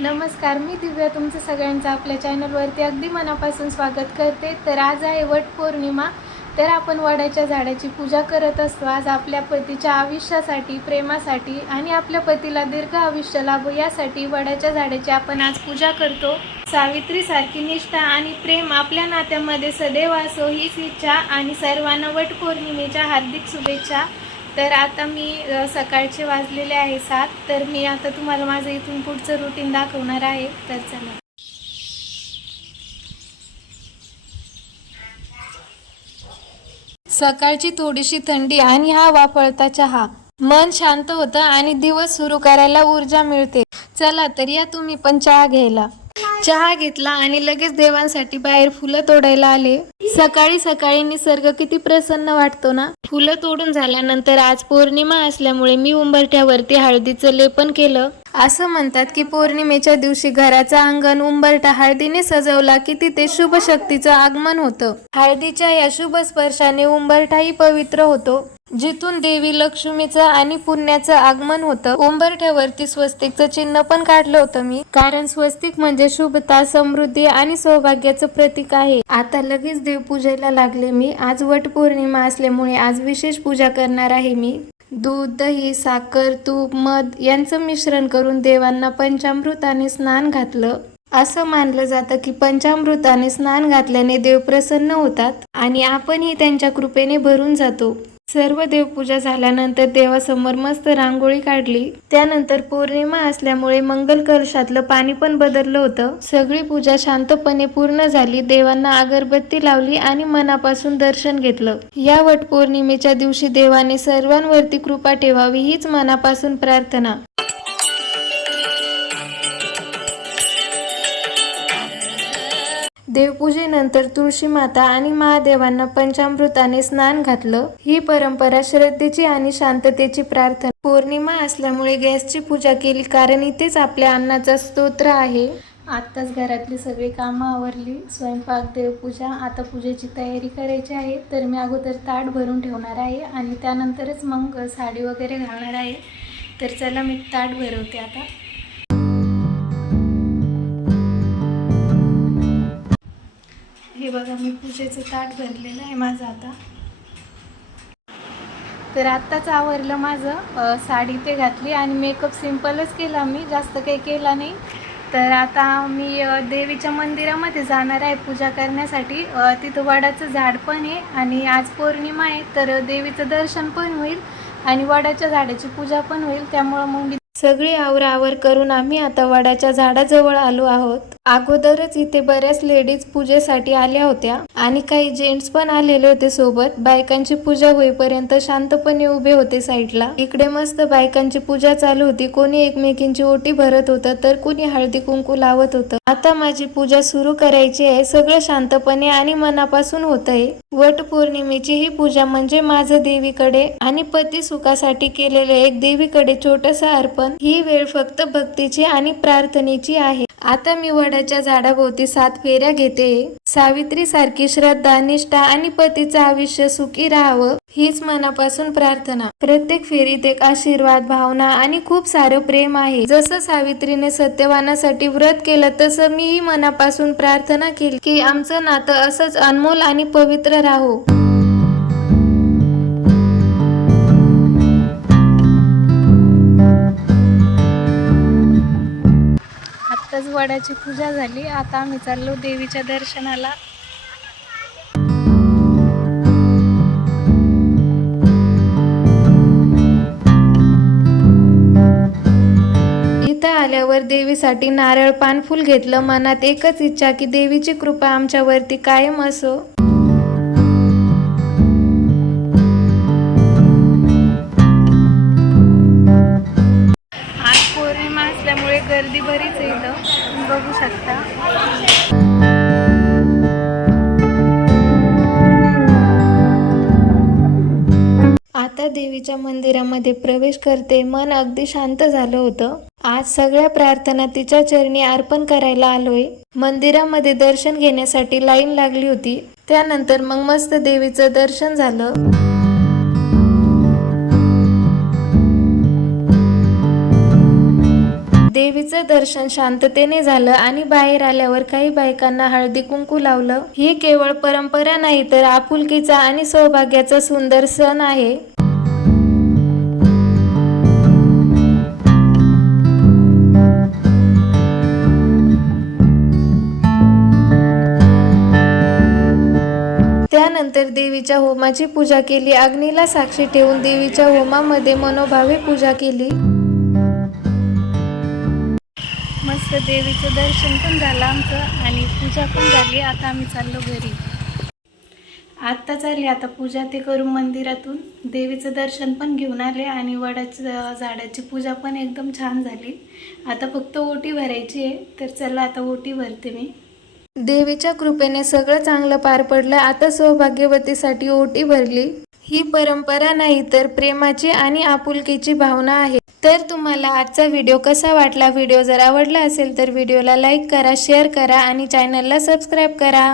नमस्कार मी दिव्या. तुमचं सगळ्यांचं आपल्या चॅनलवरती अगदी मनापासून स्वागत करते. तर आज आहे वट पौर्णिमा. तर आपण वडाच्या झाडाची पूजा करत असतो. आज आपल्या पतीच्या आयुष्यासाठी प्रेमासाठी आणि आपल्या पतीला दीर्घ आयुष्य लाभो यासाठी वडाच्या झाडाची आपण आज पूजा करतो. सावित्रीसारखी निष्ठा आणि प्रेम आपल्या नात्यामध्ये सदैव असो हीच इच्छा आणि सर्वांना वट पौर्णिमेच्या हार्दिक शुभेच्छा. तर आता मी सकाळचे वाजलेले आहे सात तर मी आता तुम्हाला माझं इथून पुढचं रुटीन दाखवणार आहे. तर चला. सकाळची थोडीशी थंडी आणि हा वापरता चहा. मन शांत होतं आणि दिवस सुरू करायला ऊर्जा मिळते. चला तर या तुम्ही पण चहा घ्यायला. चहा घेतला आणि लगेच देवांसाठी बाहेर फुलं तोडायला आले. सकाळी सकाळी निसर्ग किती प्रसन्न वाटतो ना? फुलं तोडून झाल्यानंतर आज पौर्णिमा असल्यामुळे मी उंबरठ्यावरती हळदीचं लेपन केलं. असं म्हणतात की पौर्णिमेच्या दिवशी घराचा अंगण उंबरठा हळदीने सजवला की तिथे शुभ शक्तीचं आगमन होतं. हळदीच्या या शुभ स्पर्शाने उंबरठाही पवित्र होतो. जिथून देवी लक्ष्मीचं आणि पुण्याचं आगमन होतं. उंबरठ्यावरती स्वस्तिकचं चिन्ह पण काढलं होतं मी. कारण स्वस्तिक म्हणजे शुभता समृद्धी आणि सौभाग्याचं प्रतीक आहे. आता लगेच देवपूजेला लागले मी. आज वटपौर्णिमा असल्यामुळे आज विशेष पूजा करणार आहे मी. दूध दही साखर तूप मध यांचं मिश्रण करून देवांना पंचामृताने स्नान घातलं. असं मानलं जातं की पंचामृताने स्नान घातल्याने देव प्रसन्न होतात आणि आपणही त्यांच्या कृपेने भरून जातो. सर्व देवपूजा झाल्यानंतर देवासमोर मस्त रांगोळी काढली. त्यानंतर पौर्णिमा असल्यामुळे मंगल कलशातलं पाणी पण बदललं होतं. सगळी पूजा शांतपणे पूर्ण झाली. देवांना अगरबत्ती लावली आणि मनापासून दर्शन घेतलं. या वट पौर्णिमेच्या दिवशी देवाने सर्वांवरती कृपा ठेवावी हीच मनापासून प्रार्थना. देवपूजेनंतर तुळशी माता आणि महादेवांना पंचामृताने स्नान घातलं. ही परंपरा श्रद्धेची आणि शांततेची प्रार्थना. पौर्णिमा असल्यामुळे गॅसची पूजा केली कारण इथेच आपल्या अन्नाचा स्तोत्र आहे. आत्ताच घरातली सगळी कामं आवरली. स्वयंपाक देवपूजा आता पूजेची तयारी करायची आहे. तर मी अगोदर ताट भरून ठेवणार आहे आणि त्यानंतरच मग साडी वगैरे घालणार आहे. तर चला मी ताट भरवते आता. हे बघा मी पूजेचं ताट भरलेलं आहे माझं आता. तर आत्ताच आवरलं माझं साडी ते घातली आणि मेकअप सिम्पलच केला मी जास्त काही केला नाही. तर आता मी देवीच्या मंदिरामध्ये जाणार आहे पूजा करण्यासाठी. तिथं वडाचं झाड पण आहे आणि आज पौर्णिमा आहे तर देवीचं दर्शन पण होईल आणि वडाच्या झाडाची पूजा पण होईल. त्यामुळं मग सगळी आवरावर करून आम्ही आता वडाच्या झाडाजवळ आलो आहोत. अगोदरच इथे बऱ्याच लेडीज पूजेसाठी आल्या होत्या आणि काही जेंट्स पण आलेले होते सोबत. बायकांची पूजा होईपर्यंत शांतपणे उभे होते साईडला. इकडे मस्त बायकांची पूजा चालू होती. कोणी एकमेकींची ओटी भरत होतं तर कोणी हळदी कुंकू लावत होतं. आता माझी पूजा सुरू करायची आहे. सगळं शांतपणे आणि मनापासून होत आहे वट पौर्णिमेची ही पूजा म्हणजे माझं देवीकडे आणि पती सुखासाठी केलेले एक देवीकडे छोटस अर्पण. ही वेळ फक्त भक्तीची आणि प्रार्थनेची आहे. आता मी वडाच्या झाडाभोवती सात फेऱ्या घेते. सावित्री सारखी श्रद्धा निष्ठा आणि पतीचं आयुष्य सुखी राहावं हीच मनापासून प्रार्थना. प्रत्येक फेरीत एक आशीर्वाद भावना आणि खूप सारं प्रेम आहे. जसं सावित्रीने सत्यवानासाठी व्रत केलं तसं मीही मनापासून प्रार्थना केली की आमचं नातं असंच अनमोल आणि पवित्र राहो. आत्ताच वडाची पूजा झाली. आता आम्ही चाललो देवीच्या दर्शनाला. इथं आल्यावर देवीसाठी नारळ पानफूल घेतलं. मनात एकच इच्छा की देवीची कृपा आमच्यावरती कायम असो. आज पौर्णिमा असल्यामुळे गर्दी बरीच आहे इथं. तुम्ही बघू शकता. आता देवीच्या मंदिरामध्ये प्रवेश करते मन अगदी शांत झालं होतं. आज सगळ्या प्रार्थना तिच्या चरणी अर्पण करायला आलोय. मंदिरामध्ये दर्शन घेण्यासाठी लाईन लागली होती. त्यानंतर मग मस्त देवीचं दर्शन झालं. देवीचं दर्शन शांततेने झालं आणि बाहेर आल्यावर काही बायकांना हळदी कुंकू लावलं. ही केवळ परंपरा नाही तर आपुलकीचा आणि सौभाग्याचा सुंदर सण आहे. त्यानंतर देवीच्या होमाची पूजा केली. अग्नीला साक्षी ठेवून देवीच्या होमामध्ये मनोभावे पूजा केली. मस्त देवीचं दर्शन पण झालं आमचं आणि पूजा पण झाली. आता आम्ही चाललो घरी. आत्ता चालली. आता पूजा ते करू मंदिरातून. देवीचं दर्शन पण घेऊन आले आणि वडाच्या झाडाची पूजा पण एकदम छान झाली. आता फक्त ओटी भरायची आहे. तर चला आता ओटी भरते मी. देवीच्या कृपेने सगळं चांगलं पार पडलं. आता सौभाग्यवतीसाठी ओटी भरली. ही परंपरा नाही तर प्रेमाची आणि आपुलकीची भावना आहे. तर तुम्हाला आजचा व्हिडिओ कसा वाटला? व्हिडिओ जर आवडला असेल तर व्हिडिओला लाईक करा शेअर करा आणि चॅनलला सबस्क्राईब करा.